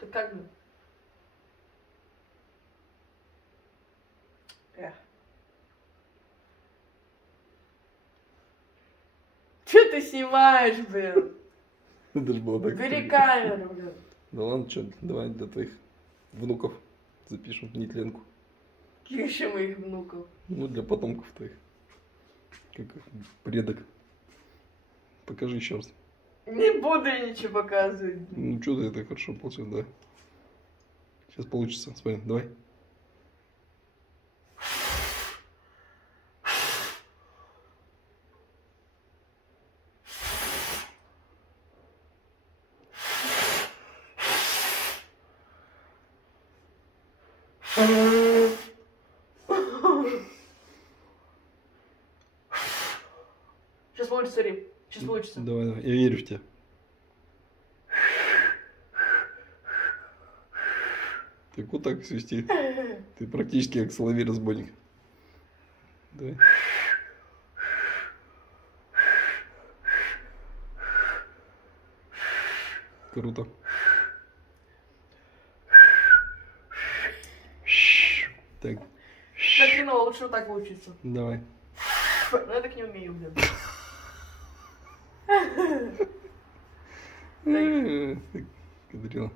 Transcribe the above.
Так как бы? Че ты снимаешь, блин? Это же было так. Бери камеру, блин. Да ладно, что, давай для твоих внуков запишем нетленку. Каких еще моих внуков? Ну, для потомков твоих. Как предок. Покажи еще раз. Не буду я ничего показывать. Ну, что ты это хорошо получилось, да? Сейчас получится. Смотри, давай. Сейчас получится, смотри. Сейчас получится. Давай, давай. Я верю в тебя. Так вот так свести. Ты практически как соловей-разбойник. Давай. Круто. Так. Так, хреново, лучше вот так получится. Давай. Но я так не умею, блин. Кадрила.